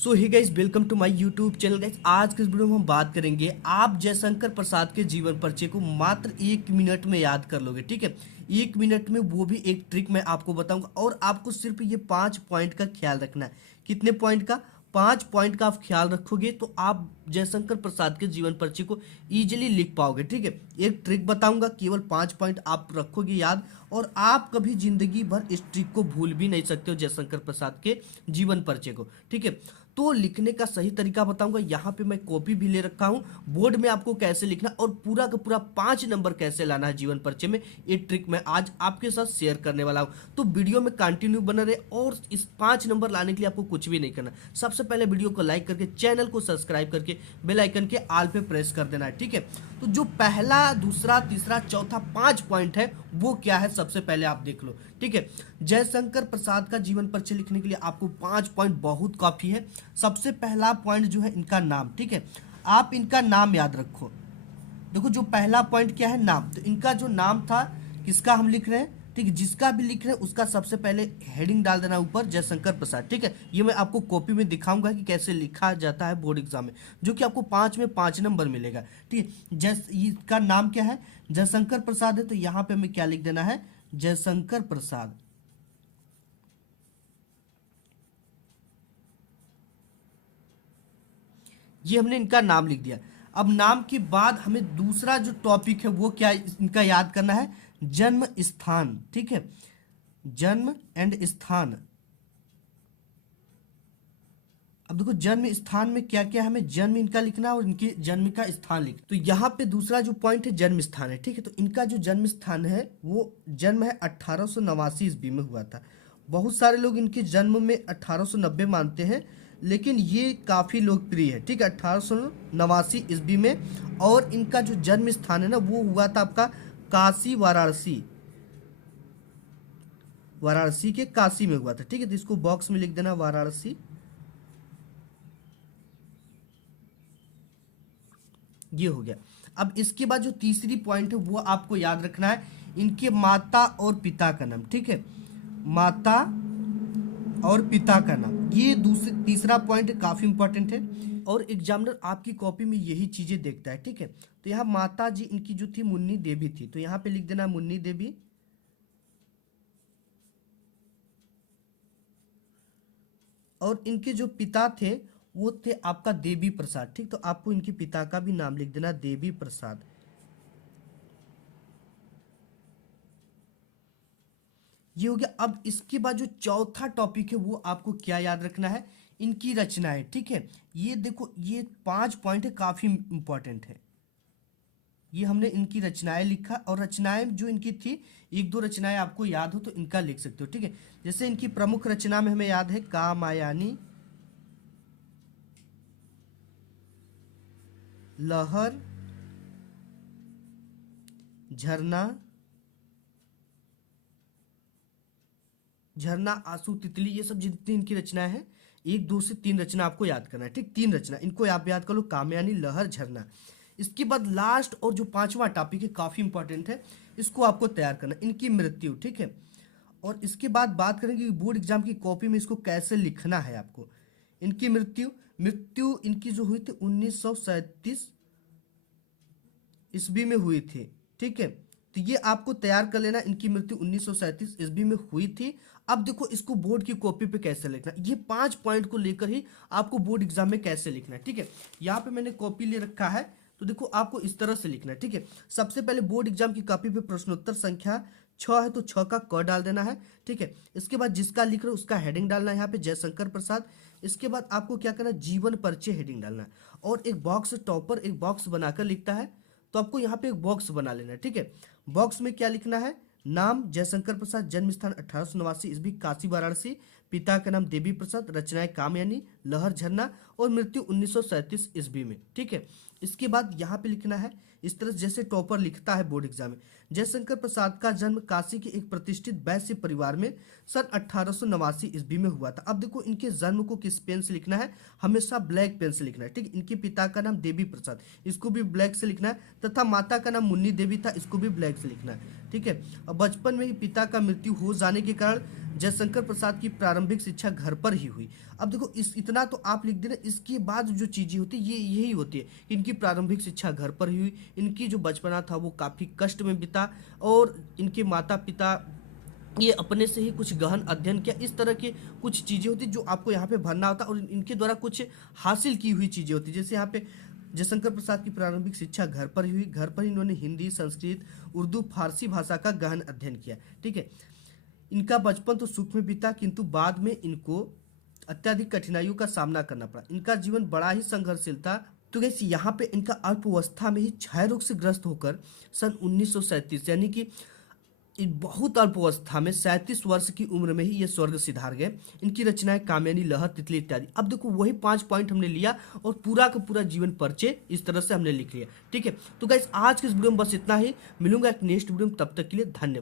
So hi guys, welcome to my YouTube channel. Guys, आज के इस वीडियो में हम बात करेंगे आप जयशंकर प्रसाद के जीवन परिचय को मात्र 1 मिनट में याद कर लोगे। ठीक है, 1 मिनट में, वो भी एक ट्रिक मैं आपको बताऊंगा और आपको सिर्फ ये 5 पॉइंट का ख्याल रखना है। कितने पॉइंट का? 5 पॉइंट का आप ख्याल रखोगे तो आप जयशंकर प्रसाद के जीवन परिचय को इजीली लिख पाओगे। ठीक है, एक ट्रिक बताऊंगा, केवल 5 पॉइंट आप रखोगे याद और आप कभी जिंदगी भर इस ट्रिक को भूल भी नहीं सकते हो, जयशंकर प्रसाद के जीवन परिचय को। ठीक है, तो लिखने का सही तरीका बताऊंगा। यहाँ पे मैं कॉपी भी ले रखा हूँ, बोर्ड में आपको कैसे लिखना और पूरा का पूरा 5 नंबर कैसे लाना है जीवन परिचय में, ये ट्रिक मैं आज आपके साथ शेयर करने वाला हूँ। तो वीडियो में कंटिन्यू बना रहे और इस 5 नंबर लाने के लिए आपको कुछ भी नहीं करना। सबसे पहले वीडियो को लाइक करके चैनल को सब्सक्राइब करके बेल आइकन के आल पे प्रेस कर देना है। ठीक है, तो जो पहला, दूसरा, तीसरा, चौथा 5 पॉइंट है वो क्या है, सबसे पहले आप देख लो। ठीक है, जयशंकर प्रसाद का जीवन परिचय लिखने के लिए आपको 5 पॉइंट बहुत काफी है। सबसे पहला पॉइंट जो है इनका नाम। ठीक है, आप इनका नाम याद रखो। देखो, जो पहला पॉइंट क्या है, नाम। तो इनका जो नाम था, किसका हम लिख रहे हैं, ठीक है, जिसका भी लिख रहे हैं उसका सबसे पहले हेडिंग डाल देना ऊपर, जयशंकर प्रसाद। ठीक है, ये मैं आपको कॉपी में दिखाऊंगा कि कैसे लिखा जाता है बोर्ड एग्जाम में, जो कि आपको 5 में 5 नंबर मिलेगा। ठीक है, इसका नाम क्या है, जयशंकर प्रसाद है, तो यहाँ पे हमें क्या लिख देना है, जयशंकर प्रसाद। ये हमने इनका नाम लिख दिया। अब नाम के बाद हमें दूसरा जो टॉपिक है वो क्या इनका याद करना है, जन्म स्थान। ठीक है, जन्म एंड स्थान। अब देखो, जन्म स्थान में क्या क्या है, हमें जन्म इनका लिखना है और इनके जन्म का स्थान लिख। तो यहाँ पे दूसरा जो पॉइंट है जन्म स्थान है। ठीक है, तो इनका जो जन्म स्थान है वो जन्म है 1889 ईस्वी में हुआ था। बहुत सारे लोग इनके जन्म में 1890 मानते हैं, लेकिन ये काफ़ी लोकप्रिय है। ठीक है, 1889 ईस्वी में। और इनका जो जन्म स्थान है ना, वो हुआ था आपका काशी, वाराणसी। वाराणसी के काशी में हुआ था। ठीक है, तो इसको बॉक्स में लिख देना, वाराणसी। ये हो गया। अब इसके बाद जो तीसरी पॉइंट है वो आपको याद रखना है, इनके माता और पिता का नाम। ठीक है, माता और पिता का नाम, ये तीसरा पॉइंट काफी इंपॉर्टेंट है और एग्जामिनर आपकी कॉपी में यही चीजें देखता है। ठीक है, तो यहाँ माता जी इनकी जो थी मुन्नी देवी थी, तो यहाँ पे लिख देना मुन्नी देवी। और इनके जो पिता थे वो थे आपका देवी प्रसाद। ठीक, तो आपको इनके पिता का भी नाम लिख देना, देवी प्रसाद। ये हो गया। अब इसके बाद जो चौथा टॉपिक है वो आपको क्या याद रखना है, इनकी रचनाएं। ठीक है, ये देखो, ये 5 पॉइंट है, काफी इंपॉर्टेंट है। ये हमने इनकी रचनाएं लिखा और रचनाएं जो इनकी थी, एक दो रचनाएं आपको याद हो तो इनका लिख सकते हो। ठीक है, जैसे इनकी प्रमुख रचना में हमें याद है कामायनी, लहर, झरना, झरना, आंसू, तितली, ये सब जितनी इनकी रचनाएं हैं, 1 2 से 3 रचना आपको याद करना है। ठीक, 3 रचना इनको आप याद कर लो, कामयानी, लहर, झरना। इसके बाद लास्ट और जो 5वां टॉपिक है, काफी इंपॉर्टेंट है, इसको आपको तैयार करना, इनकी मृत्यु। ठीक है, और इसके बाद बात करेंगे कि बोर्ड एग्जाम की कॉपी में इसको कैसे लिखना है आपको। इनकी मृत्यु, मृत्यु इनकी जो हुई थी 1937 ईस्वी में हुई थी। ठीक है, तो ये आपको तैयार कर लेना, इनकी मृत्यु 1937 ईस्वी में हुई थी। अब देखो, इसको बोर्ड की कॉपी पे कैसे लिखना, ये 5 पॉइंट को लेकर ही आपको बोर्ड एग्जाम में कैसे लिखना है। ठीक है, यहाँ पे मैंने कॉपी ले रखा है, तो देखो आपको इस तरह से लिखना है। ठीक है, सबसे पहले बोर्ड एग्जाम की कॉपी पे प्रश्नोत्तर संख्या 6 है, तो 6 का क डाल देना है। ठीक है, इसके बाद जिसका लिख रहे हो उसका हेडिंग डालना है, यहाँ पे जयशंकर प्रसाद। इसके बाद आपको क्या करना है, जीवन परिचय हेडिंग डालना है। और एक बॉक्स, टॉपर एक बॉक्स बनाकर लिखता है, तो आपको यहाँ पे एक बॉक्स बना लेना है। ठीक है, बॉक्स में क्या लिखना है, नाम जयशंकर प्रसाद, जन्म स्थान 1889 ईस्वी, काशी, वाराणसी, पिता का नाम देवी प्रसाद, रचनाएं कामयानी, लहर, झरना, और मृत्यु 1937 ईस्वी में। ठीक है, इसके बाद यहाँ पे लिखना है इस तरह जैसे टॉपर लिखता है बोर्ड एग्जाम में। जयशंकर प्रसाद का जन्म काशी के एक प्रतिष्ठित वैश्य परिवार में सन 1889 ईस्वी में हुआ था। अब देखो, इनके जन्म को किस पेन से लिखना है, हमेशा ब्लैक पेन से लिखना है। ठीक, इनके पिता का नाम देवी प्रसाद, इसको भी ब्लैक से लिखना है, तथा माता का नाम मुन्नी देवी था, इसको भी ब्लैक से लिखना है। ठीक है, और बचपन में ही पिता का मृत्यु हो जाने के कारण जयशंकर प्रसाद की प्रारंभिक शिक्षा घर पर ही हुई। अब देखो इस इतना तो आप लिख देना, इसके बाद जो चीज़ें होती है ये यही होती है कि इनकी प्रारंभिक शिक्षा घर पर ही हुई, इनकी जो बचपना था वो काफ़ी कष्ट में बीता, और इनके माता पिता ये अपने से ही कुछ गहन अध्ययन किया, इस तरह के कुछ चीज़ें होती जो आपको यहाँ पे भरना होता, और इनके द्वारा कुछ हासिल की हुई चीज़ें होती, जैसे यहाँ पे जयशंकर प्रसाद की प्रारंभिक शिक्षा घर पर ही हुई, घर पर ही इन्होंने हिंदी, संस्कृत, उर्दू, फारसी भाषा का गहन अध्ययन किया। ठीक है, इनका बचपन तो सुख में बीता, किंतु बाद में इनको अत्यधिक कठिनाइयों का सामना करना पड़ा, इनका जीवन बड़ा ही संघर्षशील था। तो गैस यहाँ पे इनका अल्पावस्था में ही क्षय रोग से ग्रस्त होकर सन 1937 यानी कि बहुत अल्पावस्था में 37 वर्ष की उम्र में ही ये स्वर्ग सिधार गए। इनकी रचनाएं कामियानी, लहर, तितली इत्यादि। अब देखो वही 5 पॉइंट हमने लिया और पूरा का पूरा जीवन परिचय इस तरह से हमने लिख लिया। ठीक है, तो गाइस आज के इस वीडियो में बस इतना ही, मिलूंगा एक नेक्स्ट वीडियो में, तब तक के लिए धन्यवाद।